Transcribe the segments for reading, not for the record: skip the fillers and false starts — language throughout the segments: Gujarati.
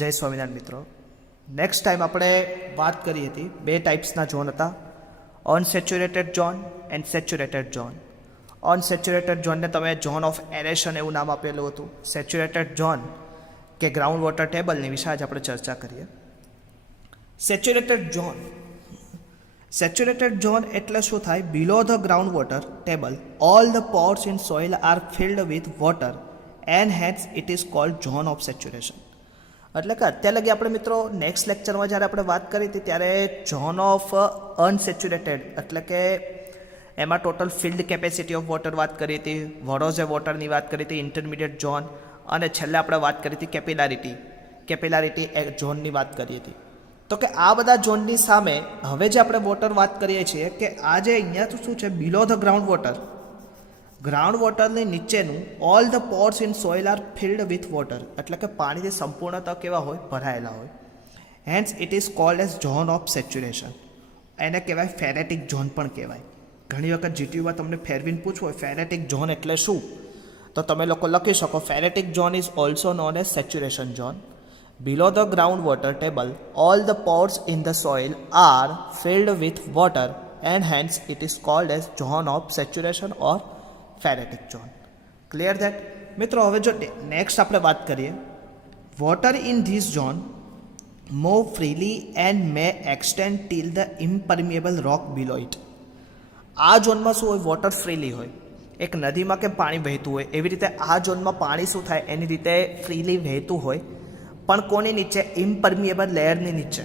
જય સ્વામિનારાયણ મિત્રો. નેક્સ્ટ ટાઈમ આપણે વાત કરી હતી બે ટાઈપ્સના ઝોન હતા, unsaturated zone and saturated zone. Unsaturated ઝોનને તમે ઝોન ઓફ એરેશન એવું નામ આપેલું હતું. સેચ્યુરેટેડ ઝોન કે ગ્રાઉન્ડ વોટર ટેબલની વિશે આજે આપણે ચર્ચા કરીએ. સેચ્યુરેટેડ ઝોન એટલે શું થાય? Below the ground water table all the pores in soil are filled with water and hence it is called zone of saturation. એટલે કે અત્યાર લગી આપણે મિત્રો નેક્સ્ટ લેક્ચરમાં જ્યારે આપણે વાત કરી હતી ત્યારે ઝોન ઓફ અનસેચ્યુરેટેડ એટલે કે એમાં total field capacity of water વાત કરી હતી, વોરોઝે વોટરની વાત કરી હતી, ઇન્ટરમીડિયેટ ઝોન, અને છેલ્લે આપણે વાત કરી હતી કેપિલારિટી ઝોનની વાત કરી હતી. તો કે આ બધા ઝોનની સામે હવે જે આપણે વોટર વાત કરીએ છીએ કે આ જે અહીંયા તો શું છે, બિલો ધ ગ્રાઉન્ડ વોટરની નીચેનું all the pores in soil are filled with water એટલે કે પાણીથી સંપૂર્ણતા કેવા હોય? ભરાયેલા હોય. Hence it is called as zone of saturation. એને કહેવાય ફેરેટિક ઝોન પણ કહેવાય. ઘણી વખત જીટીયુમાં તમને ફેરવીને પૂછવું હોય ફેરેટિક ઝોન એટલે શું, તો તમે લોકો લખી શકો phreatic zone is also known as saturation zone. Below the groundwater table, all the pores in the soil are filled with water and hence it is called as zone of saturation or pharetic zone. Clear that? મિત્રો હવે જો નેક્સ્ટ આપણે વાત કરીએ, water in this zone move freely and may extend till the impermeable rock below it. આ ઝોનમાં શું હોય? વોટર ફ્રીલી હોય. એક નદીમાં કેમ પાણી વહેતું હોય એવી રીતે આ ઝોનમાં પાણી શું થાય? એની રીતે ફ્રીલી વહેતું હોય, પણ કોની નીચે? ઇમ્પર્મિએબલ લેયરની નીચે.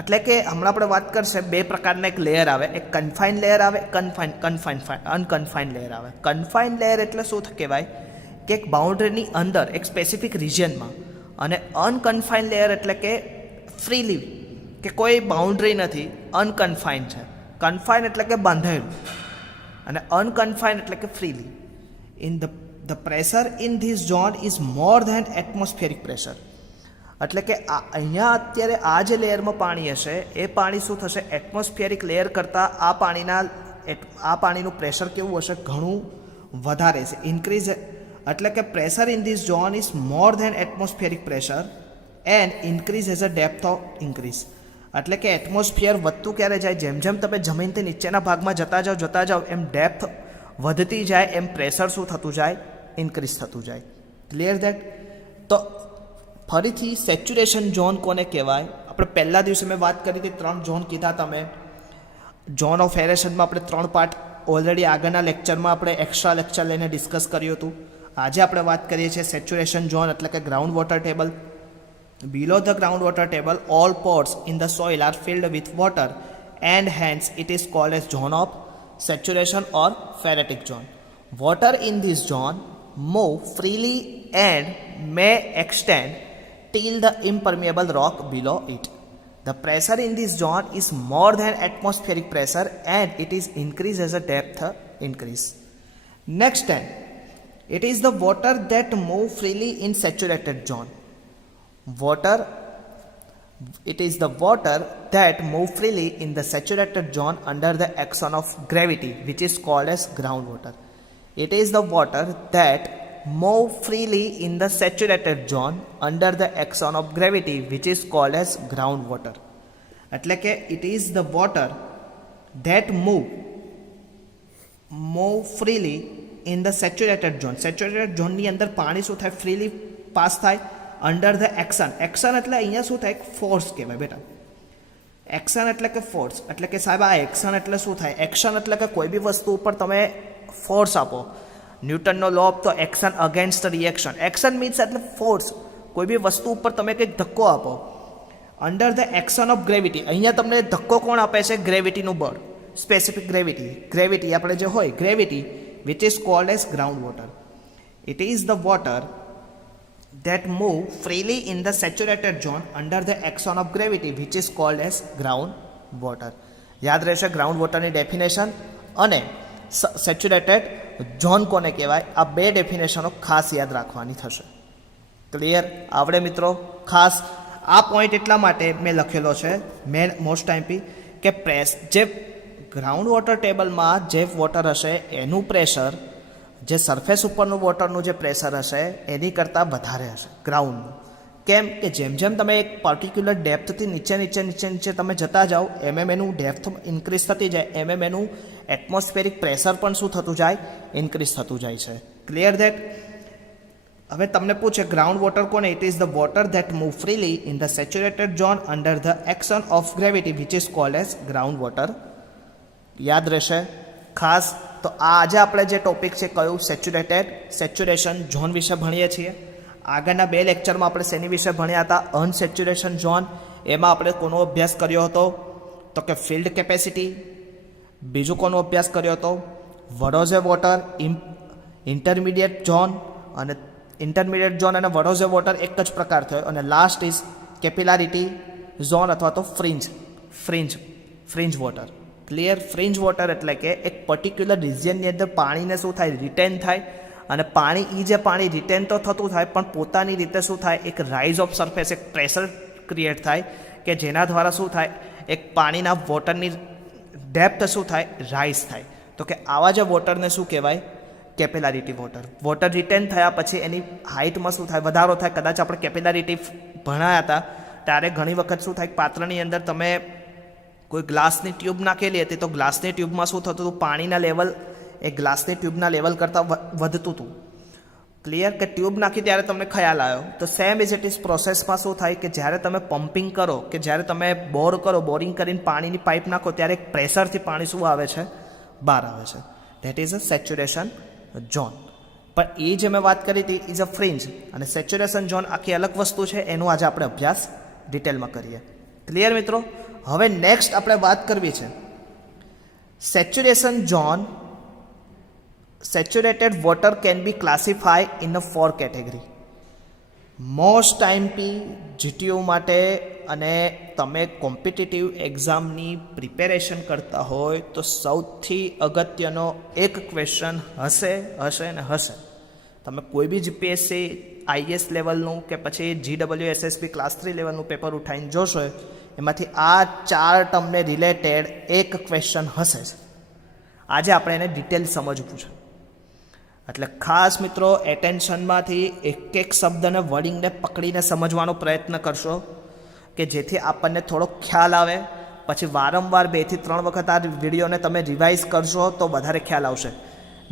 એટલે કે હમણાં આપણે વાત કરશે બે પ્રકારના એક લેયર આવે, એક કન્ફાઇન લેયર આવે, અનકન્ફાઇન લેયર આવે. કન્ફાઇન લેયર એટલે શું કહેવાય કે એક બાઉન્ડ્રીની અંદર એક સ્પેસિફિક રિજિયનમાં, અને અનકન્ફાઇન લેયર એટલે કે ફ્રીલી કે કોઈ બાઉન્ડ્રી નથી, અનકન્ફાઇન છે. કન્ફાઇન એટલે કે બાંધેલું અને અનકન્ફાઇન એટલે કે freely. The pressure in this zone is more than atmospheric pressure. એટલે કે અહીંયા અત્યારે આ જે લેયરમાં પાણી હશે એ પાણી શું થશે? એટમોસ્ફિયરિક લેયર કરતાં આ પાણીનું પ્રેશર કેવું હશે? ઘણું વધારે છે, ઇન્ક્રીઝ. એટલે કે pressure in this zone is more than atmospheric pressure and increase as a depth of increase. એટલે કે એટમોસ્ફિયર વધતું ક્યારે જાય? જેમ જેમ તમે જમીનથી નીચેના ભાગમાં જતા જાઓ એમ ડેપ્થ વધતી જાય, એમ પ્રેશર શું થતું જાય? ઇન્ક્રીઝ થતું જાય. Clear that? તો ફરીથી સેચ્યુરેશન ઝોન કોને કહેવાય? આપણે પહેલા દિવસે મેં વાત કરી હતી, 3 ઝોન કીધા તમે. ઝોન ઓફ એરેશનમાં આપણે 3 પાર્ટ ઓલરેડી આગળના લેક્ચરમાં આપણે એક્સ્ટ્રા લેક્ચર લઈને ડિસ્કસ કર્યું હતું. આજે આપણે વાત કરીએ છીએ સેચ્યુરેશન ઝોન એટલે કે ground water table. Below the ground water table all pores in the soil are filled with water and hence it is called as zone of saturation or pharetic zone. Water in this zone move freely and may extend till the impermeable rock below it. The pressure in this zone is more than atmospheric pressure and it is increased as a depth increase. Next time, it is the water that move freely in saturated zone. It is the water that move freely in the saturated zone under the action of gravity, which is called as groundwater. It is the water that move freely in the saturated zone under the action of gravity, which is called as groundwater. એટલે કે it is the water that move freely in the saturated zone. Saturated zone ની અંદર પાણી શું થાય? ફ્રીલી પાસ થાય. અંડર ધ એક્શન એટલે અહીંયા શું થાય? ફોર્સ કહેવાય બેટા. એક્શન એટલે કે ફોર્સ. એટલે કે સાહેબ આ એક્શન એટલે શું થાય? એક્શન એટલે કે કોઈ બી વસ્તુ ઉપર તમે ફોર્સ આપો. ન્યૂટનનો લો ઓફ તો action against reaction. Action means એટલે ફોર્સ. કોઈ બી વસ્તુ ઉપર તમે કંઈક ધક્કો આપો under the action of gravity. અહીંયા તમને ધક્કો કોણ આપે છે? ગ્રેવિટીનું બળ, સ્પેસિફિક ગ્રેવિટી આપણે જે હોય gravity, which is called as ground water. It is the water that move freely in the saturated zone under the action of gravity, which is called as ground water. યાદ રહેશે ગ્રાઉન્ડ વોટરની ડેફિનેશન અને સેચ્યુરેટેડ ઝોન કોને કહેવાય? આ બે ડેફિનેશનો ખાસ યાદ રાખવાની થશે. ક્લિયર? આવડે મિત્રો? ખાસ આ પોઈન્ટ એટલા માટે મેં લખેલો છે મોસ્ટ ટાઈમ કે જે ગ્રાઉન્ડ વોટર ટેબલમાં જે વોટર હશે એનું પ્રેશર જે સરફેસ ઉપરનું વોટરનું જે પ્રેશર હશે એની કરતાં વધારે હશે ગ્રાઉન્ડનું. કેમ કે જેમ જેમ તમે એક પર્ટિક્યુલર ડેપ્થથી નીચે તમે જતા જાઓ એનું ડેપ્થ ઇન્ક્રીઝ થતી જાય એનું એટમોસ્ફેરિક પ્રેશર પણ શું થતું જાય, ઇન્ક્રીઝ થતું જાય છે. Clear that? હવે તમને પૂછે ગ્રાઉન્ડ વોટર કોને? It is the water that move freely in the saturated zone under the action of gravity which is called as ground water. યાદ રહેશે ખાસ. તો આજે આપણે જે ટોપિક છે કયું? સેચ્યુરેશન ઝોન વિશે ભણીએ છીએ. આગળના 2 લેક્ચરમાં આપણે શેની વિશે ભણ્યા હતા? અનસેચ્યુરેશન ઝોન. એમાં આપણે કોનો અભ્યાસ કર્યો હતો? તો કે ફિલ્ડ કેપેસિટી. બીજું કોનો અભ્યાસ કર્યો હતો? What water intermediate zone. અને ઇન્ટરમીડિયેટ ઝોન અને વોટર એક જ પ્રકાર થયો. અને લાસ્ટ ઇઝ કેપિલારિટી ઝોન અથવા તો fringe water. Clear? Fringe water એટલે કે એક પર્ટિક્યુલર રિજિયનની અંદર પાણીને શું થાય? રિટેન થાય. અને પાણી જે પાણી રિટેન તો થતું થાય પણ પોતાની રીતે શું થાય? એક રાઇઝ ઓફ સરફેસ, એક પ્રેશર ક્રિએટ થાય કે જેના દ્વારા શું થાય? એક પાણીના વોટરની ડેપ્થ શું થાય? રાઇઝ થાય. તો કે આવા જે વોટરને શું કહેવાય? કેપિલારિટી વોટર. વોટર રિટેન થયા પછી એની હાઇટમાં શું થાય? વધારો થાય. કદાચ આપણે કેપિલારિટી ભણાયા હતા ત્યારે ઘણી વખત શું થાય? પાત્રની અંદર તમે કોઈ ગ્લાસની ટ્યુબ નાખેલી હતી તો ગ્લાસની ટ્યુબમાં શું થતું હતું? પાણીના લેવલ એ ગ્લાસની ટ્યુબના લેવલ કરતાં વધતું હતું. ક્લિયર? કે ટ્યુબ નાખી ત્યારે તમને ખ્યાલ આવ્યો. તો સેમ ઇઝ ઇટ ઇઝ પ્રોસેસમાં શું થાય કે જ્યારે તમે પમ્પિંગ કરો કે જ્યારે તમે બોર કરો, બોરિંગ કરીને પાણીની પાઇપ નાખો ત્યારે એક પ્રેશરથી પાણી શું આવે છે? બહાર આવે છે. That is a saturation zone. પણ એ જે મેં વાત કરી હતી ઇઝ અ ફ્રિન્જ. અને સેચ્યુરેશન ઝોન આખી અલગ વસ્તુ છે. એનો આજે આપણે અભ્યાસ ડિટેલમાં કરીએ. ક્લિયર મિત્રો? હવે નેક્સ્ટ આપણે વાત કરવી છે saturation zone. Saturated water can be classified in a 4 category. Most ટાઈમથી જીટીયુ માટે અને તમે કોમ્પિટિટિવ એક્ઝામની પ્રિપેરેશન કરતા હોય તો સૌથી અગત્યનો એક ક્વેશ્ચન હશે. તમે કોઈ બી જીપીએસસી આઈએસ લેવલનું કે પછી GWSSB ક્લાસ 3 લેવલનું પેપર ઉઠાવીને જોશો એમાંથી આ 4 ટર્મને રિલેટેડ એક ક્વેશ્ચન હશે જ. આજે આપણે એને ડિટેલ સમજવું છે. એટલે ખાસ મિત્રો એટેન્શનમાંથી એક શબ્દને વર્ડિંગને પકડીને સમજવાનો પ્રયત્ન કરશો કે જેથી આપણને થોડો ખ્યાલ આવે. પછી વારંવાર 2 થી 3 વખત આ વિડીયોને તમે રિવાઇઝ કરશો તો વધારે ખ્યાલ આવશે.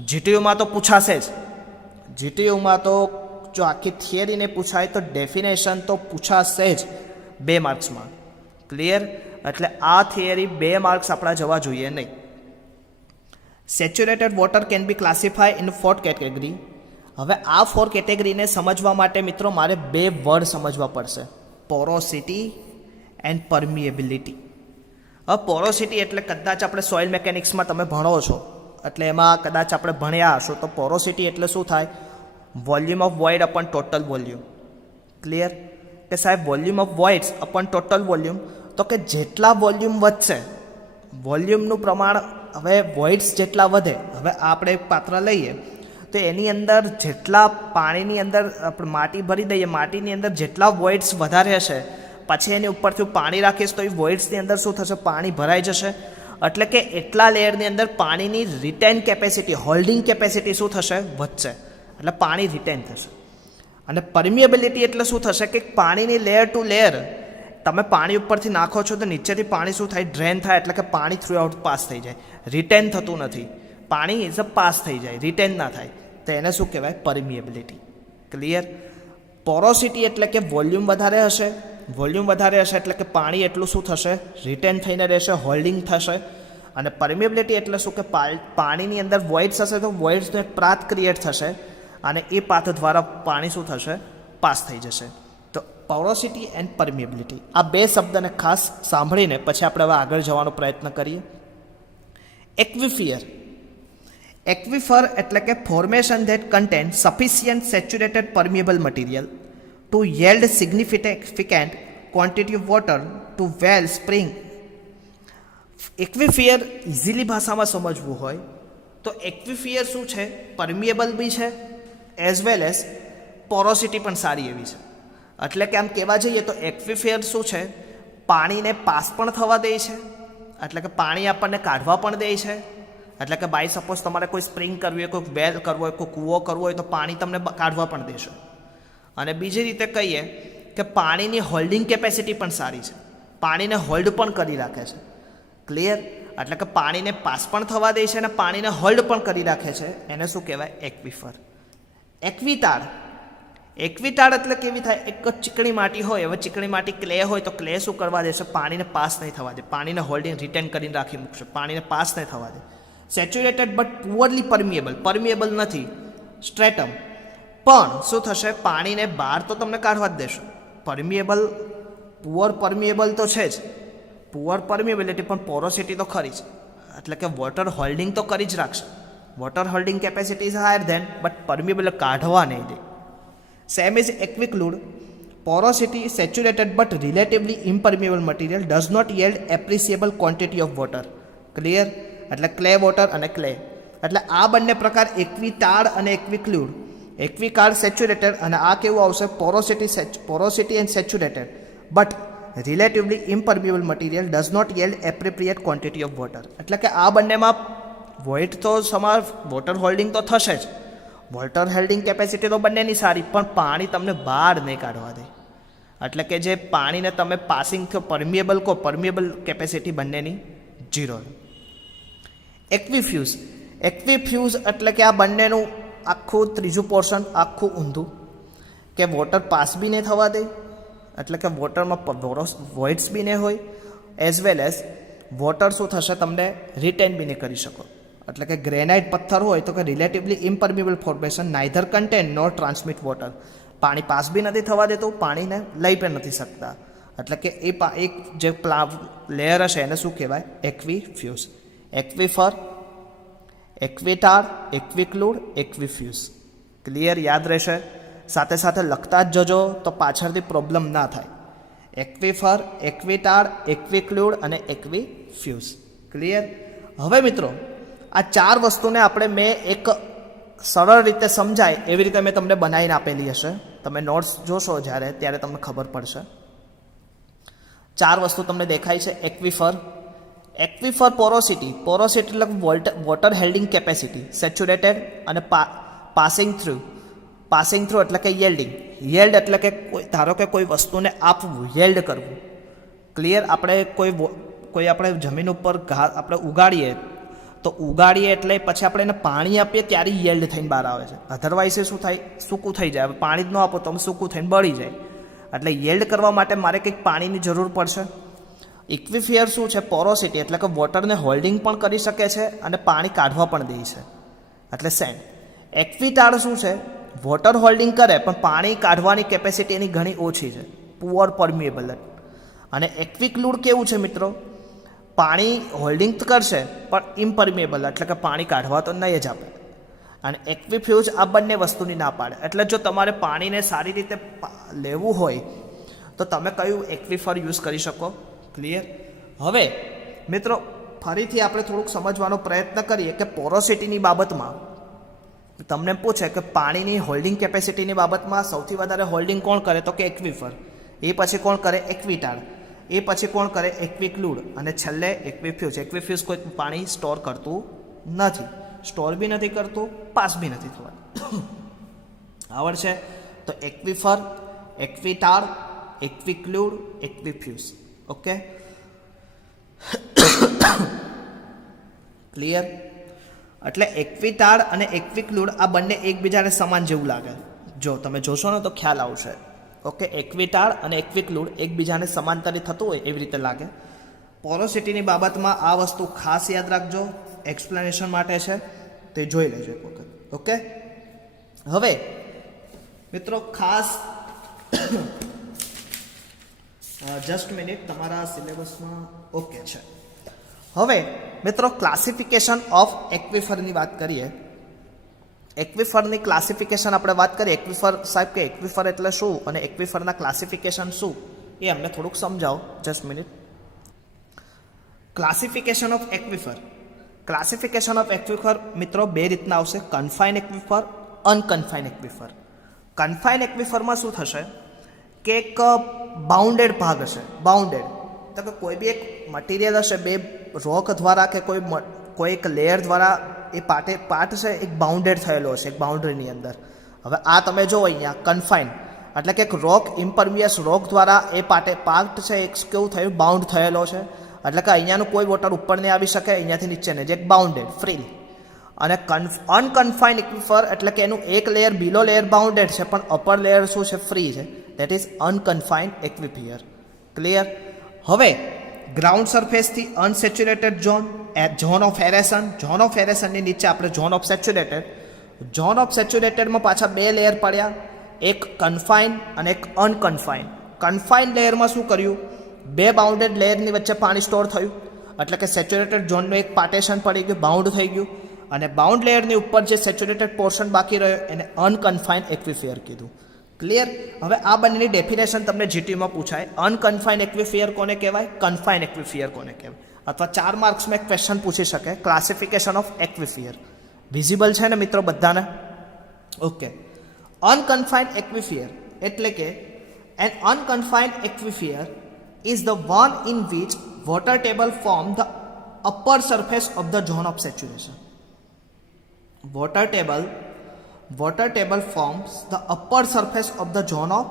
જીટીયુમાં તો પૂછાશે જ. જીટીયુમાં તો જો આખી થિયરીને પૂછાય તો ડેફિનેશન તો પૂછાશે જ 2 માર્ક્સમાં. ક્લિયર? એટલે આ થિયરી 2 માર્ક્સ આપણા જવા જોઈએ નહીં. Saturated water can B classify in 4 category. હવે આ 4 કેટેગરીને સમજવા માટે મિત્રો મારે 2 વર્ડ સમજવા પડશે: પોરોસિટી એન્ડ પરમિએબિલિટી. હવે પોરોસિટી એટલે કદાચ આપણે સોઇલ મિકેનિક્સમાં તમે ભણો છો એટલે એમાં કદાચ આપણે ભણ્યા હશો તો પોરોસિટી એટલે શું થાય? Volume of void upon total volume. Clear? કે સાહેબ volume of voids upon total volume. તો કે જેટલા વોલ્યુમ વધશે વોલ્યુમનું પ્રમાણ, હવે વોઇડ્સ જેટલા વધે, હવે આપણે એક પાત્ર લઈએ તો એની અંદર જેટલા પાણીની અંદર આપણે માટી ભરી દઈએ, માટીની અંદર જેટલા વોઇડ્સ વધારે હશે પછી એની ઉપરથી પાણી રાખીશ તો એ વોઇડ્સની અંદર શું થશે? પાણી ભરાઈ જશે. એટલે કે એટલા લેયરની અંદર પાણીની રિટેન કેપેસિટી, હોલ્ડિંગ કેપેસિટી શું થશે? વધશે. એટલે પાણી રિટેન થશે. અને પરમિએબિલિટી એટલે શું થશે? કે પાણીની લેયર ટુ લેયર તમે પાણી ઉપરથી નાખો છો તો નીચેથી પાણી શું થાય? ડ્રેન થાય. એટલે કે પાણી થ્રુ આઉટ પાસ થઈ જાય. રિટેન થતું નથી. પાણી ઇઝ અ પાસ થઈ જાય, રિટેન ના થાય. તો એને શું કહેવાય? પરમિએબિલિટી. ક્લિયર? પોરોસિટી એટલે કે વોલ્યુમ વધારે હશે. વોલ્યુમ વધારે હશે એટલે કે પાણી એટલું શું થશે? રિટેન થઈને રહેશે, હોલ્ડિંગ થશે. અને પરમિએબિલિટી એટલે શું? કે પાણીની અંદર વોઇડ્સ હશે તો વોઇડ્સનો એક પાથ ક્રિએટ થશે અને એ પાથ દ્વારા પાણી શું થશે? પાસ થઈ જશે. તો પોરોસિટી એન્ડ પરમિએબિલિટી આ 2 શબ્દને ખાસ સાંભળીને પછી આપણે હવે આગળ જવાનો પ્રયત્ન કરીએ. એક્વિફિયર. એક્વિફર એટલે કે formation that contain sufficient saturated permeable material to yield significant quantity of water to well spring. Aquifer easily ભાષામાં સમજવું હોય તો એક્વિફિયર શું છે? પરમિએબલ બી છે એઝ વેલ એઝ પોરોસિટી પણ સારી એવી છે. એટલે કે આમ કહેવા જઈએ તો એક્વિફિયર શું છે? પાણીને પાસ પણ થવા દે છે. એટલે કે પાણી આપણને કાઢવા પણ દે છે. એટલે કે બાય સપોઝ તમારે કોઈ સ્પ્રિંગ કરવી હોય, કોઈ વેલ કરવો હોય, કોઈ કૂવો કરવો હોય તો પાણી તમને કાઢવા પણ દેશે. અને બીજી રીતે કહીએ કે પાણીની હોલ્ડિંગ કેપેસિટી પણ સારી છે, પાણીને હોલ્ડ પણ કરી રાખે છે. ક્લિયર? એટલે કે પાણીને પાસ પણ થવા દે છે અને પાણીને હોલ્ડ પણ કરી રાખે છે. એને શું કહેવાય? એક્વિફર. એક્વિટાળ. એક્વિટાળ એટલે કેવી થાય? એક જ ચીકણી માટી હોય, હવે ચીકણી માટી ક્લે હોય તો ક્લે શું કરવા દેશે? પાણીને પાસ નહીં થવા દે, પાણીને હોલ્ડિંગ રિટેન કરીને રાખી મૂકશે, પાણીને પાસ નહીં થવા દે. Saturated but પુઅરલી પરમિએબલ. પરમિએબલ નથી સ્ટ્રેટમ, પણ શું થશે? પાણીને બહાર તો તમને કાઢવા જ દેશે. પરમિએબલ, પુઅર પરમિએબલ તો છે જ, પુઅર પરમિએબિલિટી, પણ પોરોસિટી તો ખરી જ. એટલે કે વોટર હોલ્ડિંગ તો કરી જ રાખશે. Water holding capacity is higher than, but permeable કાઢવા નહીં દે. Same is aquiclude. Porosity saturated but relatively impermeable material does not yield appreciable quantity of water. Clear? એટલે ક્લે વોટર અને ક્લે. એટલે આ બંને પ્રકાર એક્વિટાળ અને એક્વિક્લુડ. એક્વિકાળ સેચ્યુરેટેડ અને આ કેવું આવશે? Porosity and saturated but relatively impermeable material does not yield appropriate quantity of water. એટલે કે આ બંનેમાં વોઇડ તો વોટર હોલ્ડિંગ તો થશે જ, વોટર હોલ્ડિંગ કેપેસિટી તો બંનેની સારી, પણ પાણી તમને બહાર નહીં કાઢવા દે. એટલે કે જે પાણીને તમે પાસિંગ થયો પરમિએબલ કહો, પરમિએબલ કેપેસિટી બંનેની 0. એક્વિફ્યુઝ. એક્વિફ્યુઝ એટલે કે આ બંનેનું આખું ત્રીજું પોર્શન આખું ઊંધું, કે વોટર પાસ બી નહીં થવા દે, એટલે કે વોટરમાં વોઇડ્સ બી નહીં હોય, એઝ વેલ એઝ વોટર શું થશે? તમને રિટેન બી નહીં કરી શકો. એટલે કે ગ્રેનાઇટ પથ્થર હોય તો કે relatively impermeable formation neither contain nor transmit water. પાણી પાસ બી નથી થવા દેતું, પાણીને લઈ પણ નથી શકતા. એટલે કે એક જે લેયર હશે એને શું કહેવાય? એક્વિફ્યુઝ. એક્વિફર, એક્વિટાળ, એક્વિક્લુડ, એક્વિફ્યુઝ. ક્લિયર? યાદ રહેશે. સાથે સાથે લખતા જ જજો તો પાછળથી પ્રોબ્લેમ ના થાય. એક્વિફર, એક્વિટાળ, એક્વિક્લુડ અને એક્વિફ્યુઝ. ક્લિયર? હવે મિત્રો આ 4 વસ્તુને મેં એક સરળ રીતે સમજાય એવી રીતે મેં તમને બનાવીને આપેલી હશે. તમે નોટ્સ જોશો જ્યારે, ત્યારે તમને ખબર પડશે. 4 વસ્તુ તમને દેખાય છે. એક્વિફર. એક્વિફર પોરોસિટી. પોરોસિટી એટલે વોટર હોલ્ડિંગ કેપેસિટી. સેચ્યુરેટેડ અને પાસિંગ થ્રુ. પાસિંગ થ્રુ એટલે કે યીલ્ડિંગ. યીલ્ડ એટલે કે ધારો કે કોઈ વસ્તુને આપવું, યીલ્ડ કરવું. ક્લિયર? આપણે કોઈ આપણે જમીન ઉપર ઘાસ આપણે ઉગાડીએ તો ઉગાડીએ એટલે પછી આપણે એને પાણી આપીએ ત્યારે યીલ્ડ થઈને બહાર આવે છે. અધરવાઇઝ એ શું થાય? સૂકું થઈ જાય. પાણી જ ન આપો તો સૂકું થઈને બળી જાય. એટલે યીલ્ડ કરવા માટે મારે કંઈક પાણીની જરૂર પડશે. ઇક્વિફિયર શું છે? પોરોસિટી એટલે કે વોટરને હોલ્ડિંગ પણ કરી શકે છે અને પાણી કાઢવા પણ દે છે, એટલે સેન્ડ. એક્વિટાળ શું છે? વોટર હોલ્ડિંગ કરે પણ પાણી કાઢવાની કેપેસિટી એની ઘણી ઓછી છે, પુઅર પરમિએબલ. અને એક્વિક્લુડ કેવું છે મિત્રો? પાણી હોલ્ડિંગ કરશે પણ ઇમ્પરમિએબલ, એટલે કે પાણી કાઢવા તો નહીં જ આપે. અને એક્વિફ્યુઝ આ બંને વસ્તુની ના પાડે. એટલે જો તમારે પાણીને સારી રીતે લેવું હોય તો તમે કયું એક્વિફર યુઝ કરી શકો. ક્લિયર? હવે મિત્રો ફરીથી આપણે થોડુંક સમજવાનો પ્રયત્ન કરીએ કે પોરોસિટીની બાબતમાં તમને પૂછે કે પાણીની હોલ્ડિંગ કેપેસિટીની બાબતમાં સૌથી વધારે હોલ્ડિંગ કોણ કરે? તો કે એક્વિફર. એ પછી કોણ કરે? એક્વિટાળ. એ પછી કોણ કરે? એક્વિક્લુડ. અને છેલ્લે એક્વિફ્યુઝ. એક્વિફ્યુઝ કોઈ પાણી સ્ટોર કરતું નથી, સ્ટોર બી નથી કરતું, પાસ બી નથી થવા. આવડશે? તો એક્વિફર, એક્વિટાળ, એક્વિક્લુડ, એક્વિફ્યુઝ. ઓકે? ક્લિયર? એટલે એક્વિટાળ અને એક્વિક્લુડ આ બંને એકબીજાને સમાન જેવું લાગે. જો તમે જોશો ને તો ખ્યાલ આવશે. ઓકે? એક્વિટાળ અને એક્વિક્લુડ એકબીજાને સમાંતરી થતું હોય એવી રીતે લાગે. પોરોસિટીની બાબતમાં આ વસ્તુ ખાસ યાદ રાખજો, એક્સપ્લેનેશન માટે છે, તે જોઈ લેજો એક વખત. ઓકે? હવે મિત્રો ખાસ જસ્ટ મિનિટ, તમારા સિલેબસમાં ઓકે છે. હવે મિત્રો ક્લાસિફિકેશન ઓફ એક્વિફરની વાત કરીએ. એક્વિફરની ક્લાસિફિકેશન આપણે વાત કરીએ. એક્વિફર સાહેબ કે એક્વિફર એટલે શું અને એક્વિફરના ક્લાસિફિકેશન શું એ અમને થોડુંક સમજાવો. Just minute. Classification of aquifer. Classification of aquifer મિત્રો 2 રીતના આવશે: કન્ફાઇન એક્વિફર, અનકન્ફાઇન એક્વિફર. કન્ફાઇન એક્વિફરમાં શું થશે કે એક બાઉન્ડેડ ભાગ હશે. બાઉન્ડેડ તો કે કોઈ બી એક મટીરિયલ હશે, 2 રોક દ્વારા કે કોઈ એક લેયર દ્વારા એ પાર્ટ છે એક બાઉન્ડેડ થયેલો હશે, એક બાઉન્ડ્રીની અંદર. હવે આ તમે જો અહીંયા કન્ફાઇન એટલે કે એક રોક ઇમ્પરમિયસ રોક દ્વારા એ પાર્ટ છે એક કેવું થયું બાઉન્ડ થયેલો છે, એટલે કે અહીંયાનું કોઈ વોટર ઉપર નહીં આવી શકે, અહીંયાથી નીચે નહીં, જે એક બાઉન્ડેડ ફ્રી. અને અનકન્ફાઇન્ડ એક્વિફર એટલે કે એનું એક લેયર બિલો લેયર બાઉન્ડેડ છે પણ અપર લેયર શું છે ફ્રી છે, that is unconfined aquifer. Clear. હવે ગ્રાઉન્ડ સરફેસથી unsaturated zone of aeration, zone of એરેશનની નીચે આપણે zone of saturated, zone of સેચ્યુરેટેડમાં પાછા બે લેયર પડ્યા, એક કન્ફાઇન્ડ અને એક અનકન્ફાઇન્ડ. કન્ફાઇન્ડ લેયરમાં શું કર્યું, બે બાઉન્ડેડ લેયરની વચ્ચે પાણી સ્ટોર થયું, એટલે કે સેચ્યુરેટેડ ઝોનનું એક પાર્ટેશન પડી ગયું, બાઉન્ડ થઈ ગયું, અને બાઉન્ડ લેયરની ઉપર જે સેચ્યુરેટેડ પોર્શન બાકી રહ્યો એને અનકન્ફાઇન્ડ એક્વિફિયર કીધું. ક્લિયર. હવે આ બંનેની ડેફિનેશન તમને જીટીયુમાં પૂછાય, અનકન્ફાઇન્ડ એક્વિફિયર કોને કહેવાય, કન્ફાઇન્ડ એક્વિફિયર કોને કહેવાય, અથવા 4 માર્ક્સમાં એક ક્વેશ્ચન પૂછી શકે, ક્લાસિફિકેશન ઓફ એક્વિફિયર. વિઝિબલ છે ને મિત્રો બધાને? ઓકે. અનકન્ફાઇન્ડ એક્વિફિયર એટલે કે N unconfined એક્વિફિયર is the one in which water table form the upper surface of the zone of saturation. Water table forms the upper surface of the zone of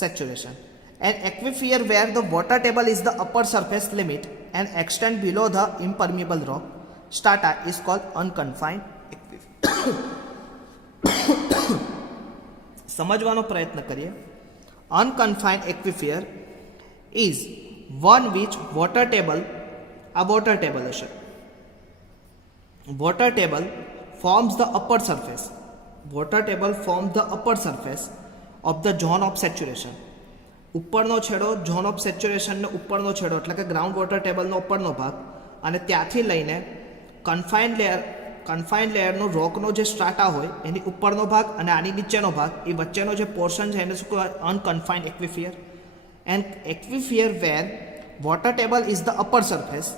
saturation. An aquifer where the water table is the upper surface limit and extend below the impermeable rock strata is called unconfined aquifer. સમજવાનો પ્રયત્ન કરીએ. Unconfined aquifer is one which water table, a water table હશે, water table forms the upper surface, water table forms the upper surface of the zone of saturation. ઉપરનો છેડો ઝોન ઓફ સેચ્યુરેશનનો ઉપરનો છેડો એટલે કે ગ્રાઉન્ડ વોટર ટેબલનો ઉપરનો ભાગ, અને ત્યાંથી લઈને કન્ફાઇન્ડ લેયરનો રોકનો જે સ્ટ્રાટા હોય એની ઉપરનો ભાગ અને આની નીચેનો ભાગ, એ વચ્ચેનો જે પોર્શન છે એને શું કહેવાય, અનકન્ફાઇન્ડ એક્વિફિયર. An aquifer where water table is the upper surface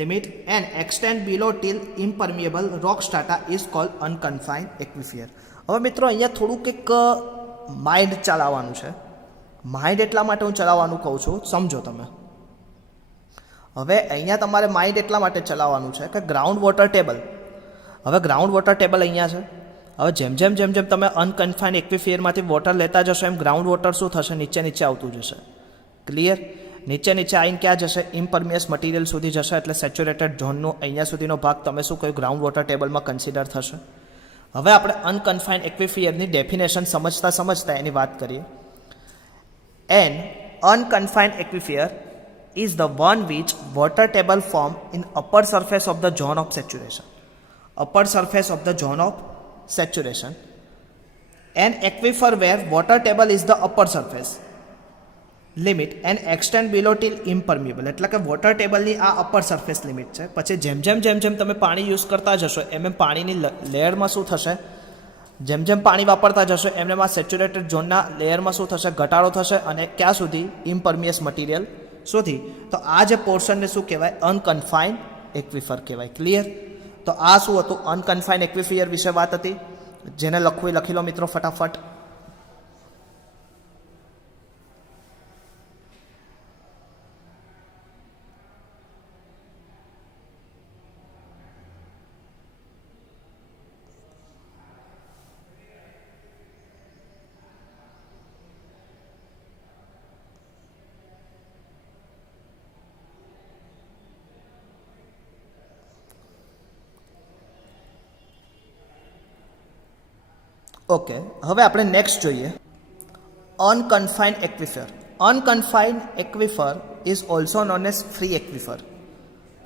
limit and extend below till impermeable rock strata is called unconfined aquifer. હવે મિત્રો અહીંયા થોડુંક એક માઇન્ડ ચલાવવાનું છે. માઇન્ડ એટલા માટે હું ચલાવવાનું કહું છું, સમજો તમે. હવે અહીંયા તમારે માઇન્ડ એટલા માટે ચલાવવાનું છે કે ગ્રાઉન્ડ વોટર ટેબલ, હવે ગ્રાઉન્ડ વોટર ટેબલ અહીંયા છે. હવે જેમ જેમ તમે અનકન્ફાઇન્ડ એક્વિફિયરમાંથી વોટર લેતા જશો એમ ગ્રાઉન્ડ વોટર શું થશે, નીચે આવતું જશે. ક્લિયર. નીચે આવીને ક્યાં જશે, ઇમ્પરમિયસ મટીરિયલ સુધી જશે, એટલે સેચ્યુરેટેડ ઝોનનો અહીંયા સુધીનો ભાગ તમે શું કહ્યું, ગ્રાઉન્ડ વોટર ટેબલમાં કન્સિડર થશે. હવે આપણે અનકન્ફાઇન્ડ એક્વિફિયરની ડેફિનેશન સમજતા એની વાત કરીએ. An unconfined aquifer is the one which water table form in upper surface of the zone of saturation. Upper surface of the zone of saturation. An aquifer where water table is the upper surface limit and extend below till impermeable, એટલે કે વોટર ટેબલની આ અપર સરફેસ લિમિટ છે. પછી જેમ તમે પાણી યુઝ કરતા જશો એમ પાણીની લેયરમાં શું થશે, જેમ પાણી વાપરતા જશો એમ આ સેચ્યુરેટેડ ઝોનના લેયરમાં શું થશે, ઘટાડો થશે, અને ક્યાં સુધી, ઇમ્પરમિયસ મટીરિયલ સુધી. તો આ જે પોર્શનને શું કહેવાય, અનકન્ફાઇન્ડ એક્વિફર કહેવાય. ક્લિયર. તો આ શું હતું, અનકન્ફાઇન્ડ એક્વિફિયર વિશે વાત હતી. જેને લખવું એ લખી લો મિત્રો ફટાફટ. ઓકે. હવે આપણે નેક્સ્ટ જોઈએ unconfined aquifer. Unconfined aquifer is also known as free aquifer,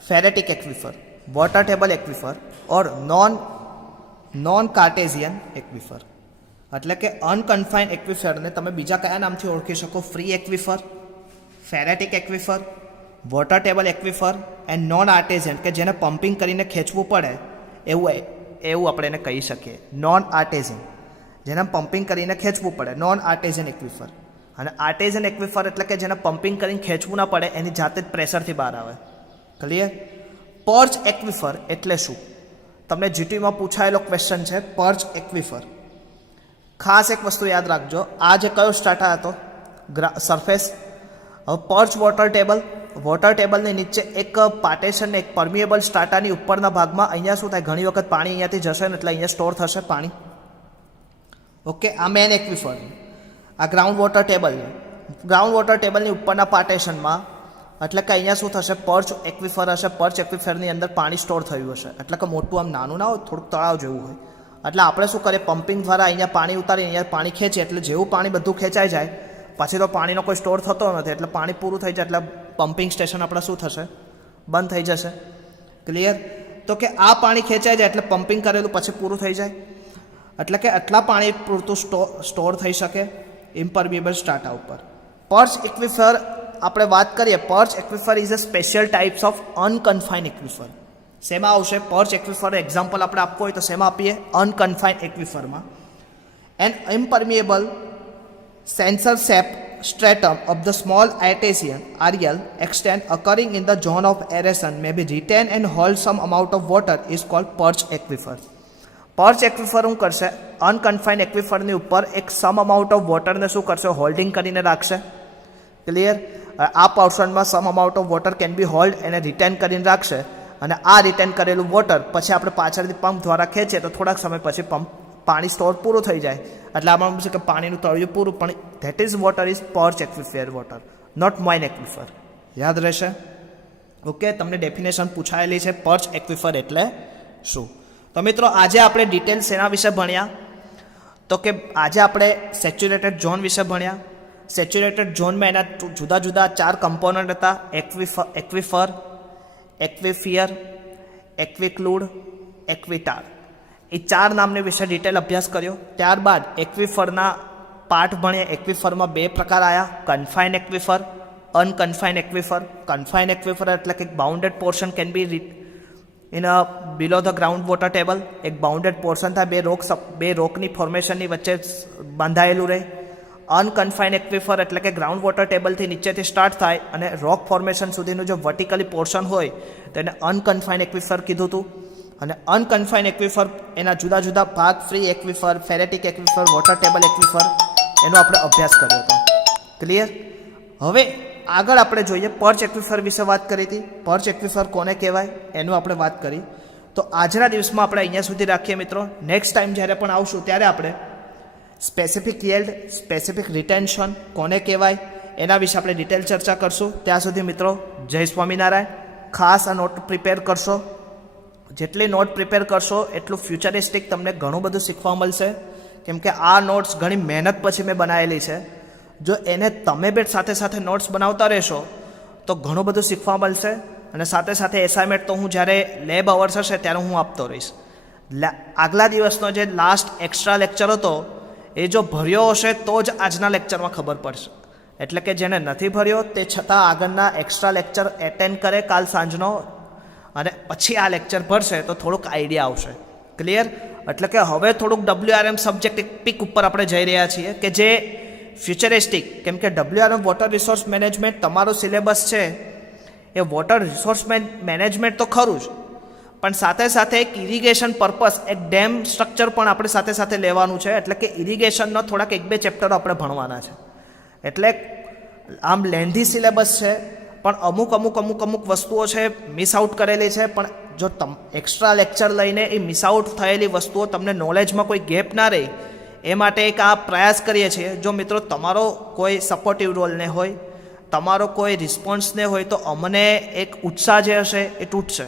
phreatic aquifer, water table aquifer or non artesian aquifer. એટલે કે અનકન્ફાઇન્ડ એક્વિફરને તમે બીજા કયા નામથી ઓળખી શકો, free aquifer, phreatic aquifer, water table aquifer and non artesian, કે જેને પમ્પિંગ કરીને ખેંચવું પડે એવું આપણે એને કહી શકીએ. નોન આર્ટેઝિયન, જેને પમ્પિંગ કરીને ખેંચવું પડે, નોન આર્ટેઝિયન એક્વિફર. અને આર્ટેઝિયન એક્વિફર એટલે કે જેને પમ્પિંગ કરીને ખેંચવું ના પડે, એની જાતે જ પ્રેશરથી બહાર આવે. ક્લિયર. પર્ચ એક્વિફર એટલે શું, તમને જીટીમાં પૂછાયેલો ક્વેશ્ચન છે, પર્ચ એક્વિફર. ખાસ એક વસ્તુ યાદ રાખજો, આ જે કયો સ્ટ્રાટા હતો, સરફેસ. હવે પર્ચ વોટર ટેબલની નીચે એક પાર્ટેશન, એક પરમિએબલ સ્ટ્રાટાની ઉપરના ભાગમાં અહીંયા શું થાય, ઘણી વખત પાણી અહીંયાથી જશે ને એટલે અહીંયા સ્ટોર થશે પાણી. ઓકે. આ મેન એક્વિફર. આ ગ્રાઉન્ડ વોટર ટેબલની ઉપરના પાર્ટેશનમાં એટલે કે અહીંયા શું થશે, પર્ચ એક્વિફર હશે. પર્ચ એક્વિફરની અંદર પાણી સ્ટોર થયું હશે, એટલે કે મોટું આમ નાનું ના હોય, થોડુંક તળાવ જેવું હોય. એટલે આપણે શું કરીએ, પમ્પિંગ દ્વારા અહીંયા પાણી ઉતારી અહીંયા પાણી ખેંચીએ, એટલે જેવું પાણી બધું ખેંચાઈ જાય પછી તો પાણીનો કોઈ સ્ટોર થતો નથી, એટલે પાણી પૂરું થઈ જાય એટલે પમ્પિંગ સ્ટેશન આપણે શું થશે, બંધ થઈ જશે. ક્લિયર? તો કે આ પાણી ખેંચાઈ જાય એટલે પમ્પિંગ કરેલું પછી પૂરું થઈ જાય, એટલે કે આટલા પાણી પૂરતું સ્ટોર થઈ શકે ઇમ્પરમિએબલ સ્ટ્રાટા ઉપર. પર્ચ એક્વિફર આપણે વાત કરીએ, perch aquifer is a special types of unconfined aquifer. શેમાં આવશે પર્ચ એક્વિફર? એક્ઝામ્પલ આપણે આપવું હોય તો શેમાં આપીએ? અનકન્ફાઇન એક્વિફરમાં. An impermeable sensor sap stratum of the small artesian aerial extent occurring in the zone of aeration may be retain and hold some amount of water is called perch aquifer. પર્ચ એક્વિફર શું કરશે, અનકન્ફાઇન એક્વિફરની ઉપર એક સમ અમાઉન્ટ ઓફ વોટરને શું કરશે, હોલ્ડિંગ કરીને રાખશે. ક્લિયર? આ પોર્શનમાં some amount of water can be hold એને રિટેન કરીને રાખશે, અને આ રિટેન કરેલું વોટર પછી આપણે પાછળથી પંપ દ્વારા ખેંચીએ તો થોડાક સમય પછી પાણી સ્ટોર પૂરું થઈ જાય, એટલે આમાં છે કે પાણીનું તળિયું પૂરું. પણ that is water is perch aquifer water, not main aquifer. યાદ રહેશે? ઓકે, તમને ડેફિનેશન પૂછાયેલી છે પર્ચ એક્વિફર એટલે શું. તો મિત્રો આજે આપણે ડિટેલ્સ એના વિશે ભણ્યા. તો કે આજે આપણે સેચ્યુરેટેડ ઝોન વિશે ભણ્યા. સેચ્યુરેટેડ ઝોનમાં એના જુદા જુદા 4 કમ્પોનન્ટ હતા: એક્વિફર, એક્વિફિયર, એક્વિક્લુડ, એક્વિટાર. એ 4 નામની વિશે ડિટેલ અભ્યાસ કર્યો. ત્યારબાદ એક્વિફરના પાર્ટ ભણ્યા. એક્વિફરમાં 2 પ્રકાર આવ્યા: કન્ફાઇન એક્વિફર, અનકન્ફાઇન એક્વિફર. કન્ફાઇન એક્વિફર એટલે કે bounded portion can be in a below the ground water table. એક બાઉન્ડેડ પોર્શન થાય, બે રોકની ફોર્મેશનની વચ્ચે બાંધાયેલું રહે. અનકન્ફાઇન એક્વિફર એટલે કે ગ્રાઉન્ડ વોટર ટેબલથી નીચેથી સ્ટાર્ટ થાય અને રોક ફોર્મેશન સુધીનું જો વર્ટિકલી પોર્શન હોય તેને અનકન્ફાઇન એક્વિફર કીધું હતું. અને અનકન્ફાઇન એક્વિફર એના જુદા જુદા ભાગ: free aquifer, phreatic aquifer, water table એક્વિફર, એનો આપણે અભ્યાસ કર્યો હતો. ક્લિયર? હવે આગળ આપણે જોઈએ, પર્ચ એક્વિફર વિશે વાત કરી હતી. પર્ચ એક્વિફર કોને કહેવાય એનું આપણે વાત કરી. તો આજના દિવસમાં આપણે અહીંયા સુધી રાખીએ મિત્રો. નેક્સ્ટ ટાઈમ જ્યારે પણ આવશું ત્યારે આપણે સ્પેસિફિક યીલ્ડ, સ્પેસિફિક રિટેન્શન કોને કહેવાય એના વિશે આપણે ડિટેલ ચર્ચા કરશું. ત્યાં સુધી મિત્રો જય સ્વામિનારાયણ. ખાસ આ નોટ પ્રિપેર કરશો. જેટલી નોટ પ્રિપેર કરશો એટલું ફ્યુચરિસ્ટિક તમને ઘણું બધું શીખવા મળશે, કેમ કે આ નોટ્સ ઘણી મહેનત પછી મેં બનાવેલી છે. જો એને તમે બે સાથે સાથે નોટ્સ બનાવતા રહેશો તો ઘણું બધું શીખવા મળશે. અને સાથે સાથે એસાઇનમેન્ટ તો હું જ્યારે લેબ અવર્સ હશે ત્યારે હું આપતો રહીશ. આગલા દિવસનો જે લાસ્ટ એક્સ્ટ્રા લેક્ચર હતો એ જો ભર્યો હશે તો જ આજના લેક્ચરમાં ખબર પડશે. એટલે કે જેને નથી ભર્યો તે છતાં આગળના એક્સ્ટ્રા લેક્ચર એટેન્ડ કરે કાલ સાંજનો, અને પછી આ લેક્ચર ભરશે તો થોડુંક આઈડિયા આવશે. ક્લિયર? એટલે કે હવે થોડુંક WRM સબ્જેક્ટ એક પીક ઉપર આપણે જઈ રહ્યા છીએ કે જે ફ્યુચરિસ્ટિક, કેમ કે WRM વોટર રિસોર્સ મેનેજમેન્ટ તમારો સિલેબસ છે એ વોટર રિસોર્સ મેનેજમેન્ટ તો ખરું જ, પણ સાથે સાથે એક ઇરિગેશન પર્પસ, એક ડેમ સ્ટ્રક્ચર પણ આપણે સાથે સાથે લેવાનું છે. એટલે કે ઇરિગેશનનો થોડાક 1-2 ચેપ્ટરો આપણે ભણવાના છે. એટલે આમ લેન્ધી સિલેબસ છે, પણ અમુક વસ્તુઓ છે મિસ આઉટ કરેલી છે. પણ જો એક્સ્ટ્રા લેક્ચર લઈને એ મિસ આઉટ થયેલી વસ્તુઓ તમને નોલેજમાં કોઈ ગેપ ના રહે એ માટે એક આ પ્રયાસ કરીએ છીએ. જો મિત્રો તમારો કોઈ સપોર્ટિવ રોલ ને હોય, તમારો કોઈ રિસ્પોન્સ ને હોય તો અમને એક ઉત્સાહ જે હશે એ તૂટશે.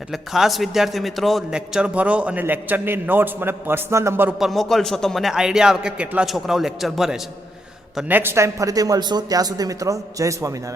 એટલે ખાસ વિદ્યાર્થી મિત્રો લેક્ચર ભરો અને લેક્ચરની નોટ્સ મને પર્સનલ નંબર ઉપર મોકલશો તો મને આઈડિયા આવે કે કેટલા છોકરાઓ લેક્ચર ભરે છે. તો નેક્સ્ટ ટાઈમ ફરીથી મળશું. ત્યાં સુધી મિત્રો જય સ્વામિનારાયણ.